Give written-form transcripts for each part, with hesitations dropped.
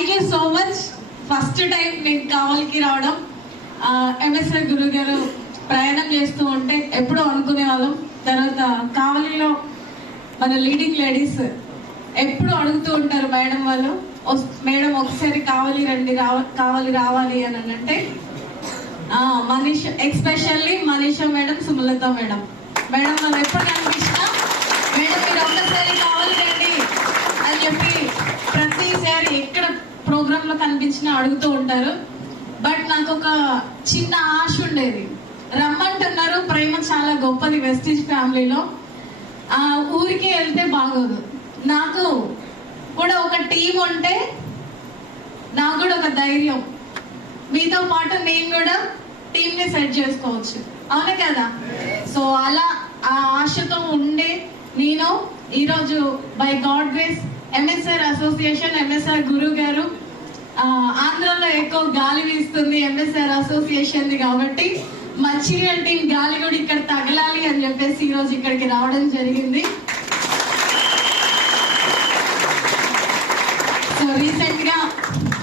Thank you so much. First time నేను కావలికి రావడం, MSR గురువు గారు ప్రయాణం చేస్తూ ఉంటే ఎప్పుడో అనుకునే వాళ్ళం. తర్వాత కావలిలో మన లీడింగ్ లేడీస్ ఎప్పుడు అడుగుతూ ఉంటారు మేడం వాళ్ళు, మేడం ఒకసారి కావాలి రండి, కావాలి రావాలి అని అంటే Manisha, especially Manisha madam, Sumalatha madam వాళ్ళు ఎప్పుడు కనిపించినా మేడం మీరు ఒక్కసారి కావాలి రండి అని చెప్పి ప్రతిసారి ఎక్కడ ప్రోగ్రామ్ లో కనిపించినా అడుగుతూ ఉంటారు. బట్ నాకు ఒక చిన్న ఆశ ఉండేది, రమ్మంటున్నారు, ప్రేమ చాలా గొప్పది వెస్టీజ్ ఫ్యామిలీలో, ఆ ఊరికి వెళ్తే బాగోదు, నాకు కూడా ఒక టీం ఉంటే నాకు కూడా ఒక ధైర్యం, మీతో పాటు నేను కూడా టీమ్ ని సెట్ చేసుకోవచ్చు, అవునే కదా. సో అలా ఆ ఆశతో ఉండే నేను ఈరోజు by God grace MSR association, MSR గురువు గారు, ఆంధ్రలో ఎక్కువ గాలి వీస్తుంది ఎంఎస్ఆర్ అసోసియేషన్ కాబట్టి మంచిర్యాల టీం గాలి కూడా ఇక్కడ తగలాలి అని చెప్పేసి ఈరోజు ఇక్కడికి రావడం జరిగింది. సో రీసెంట్ గా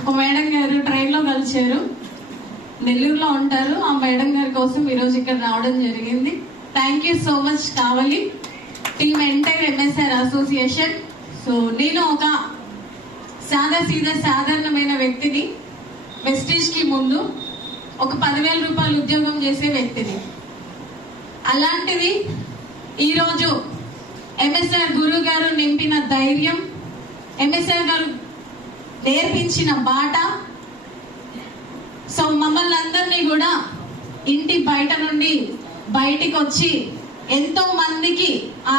ఒక మేడం గారు ట్రైన్ లో కలిశారు, నెల్లూరులో ఉంటారు, ఆ మేడం గారి కోసం ఈరోజు ఇక్కడ రావడం జరిగింది. Thank you so much Kavali team, entire MSR association. So నేను ఒక సాధారణమైన వ్యక్తిని, వెస్టీజ్ కి ముందు ఒక 10,000 రూపాయలు ఉద్యోగం చేసే వ్యక్తిని. అలాంటిది ఈరోజు ఎంఎస్ఆర్ గురువు గారు నింపిన ధైర్యం, ఎంఎస్ఆర్ గారు నేర్పించిన బాట, సో మమ్మల్ని అందరినీ కూడా ఇంటి బయట నుండి బయటికి వచ్చి ఎంతో మందికి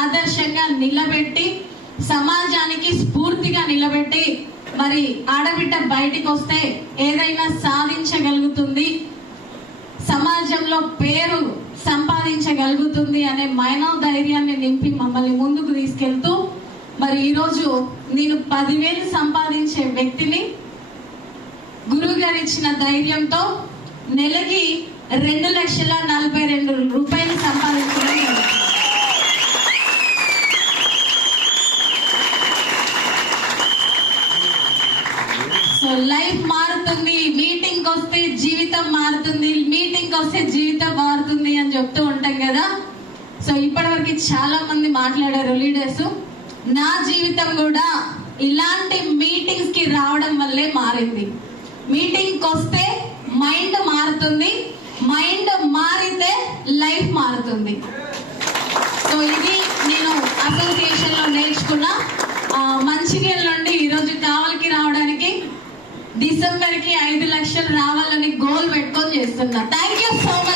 ఆదర్శంగా నిలబెట్టి, సమాజానికి స్ఫూర్తిగా నిలబెట్టి, మరి ఆడబిడ్డ బయటికి వస్తే ఏదైనా సాధించగలుగుతుంది, సమాజంలో పేరు సంపాదించగలుగుతుంది అనే మనోధైర్యాన్ని నింపి మమ్మల్ని ముందుకు తీసుకెళ్తూ, మరి ఈరోజు నేను 10,000 సంపాదించే వ్యక్తిని గురువు గారు ఇచ్చిన ధైర్యంతో నెలకి 2,42,000 రూపాయలు సంపాదించడం. సో లైఫ్ మారుతుంది, మీటింగ్ వస్తే జీవితం మారుతుంది, మీటింగ్ వస్తే జీవితం మారుతుంది అని చెప్తూ ఉంటాం కదా. సో ఇప్పటివరకు చాలా మంది మాట్లాడారు లీడర్స్, నా జీవితం కూడా ఇలాంటి మీటింగ్స్ కి రావడం వల్లే మారింది. మీటింగ్ వస్తే మైండ్ మారుతుంది, మైండ్ మారితే లైఫ్ మారుతుంది. సో ఇది నేను అసోసియేషన్ లో నేర్చుకున్న. మంచిర్యాల నుండి ఈరోజు కావలికి రావడానికి డిసెంబర్ కి 5 లక్షలు రావాలని గోల్ పెట్టుకొని చేస్తున్నా. Thank you so much.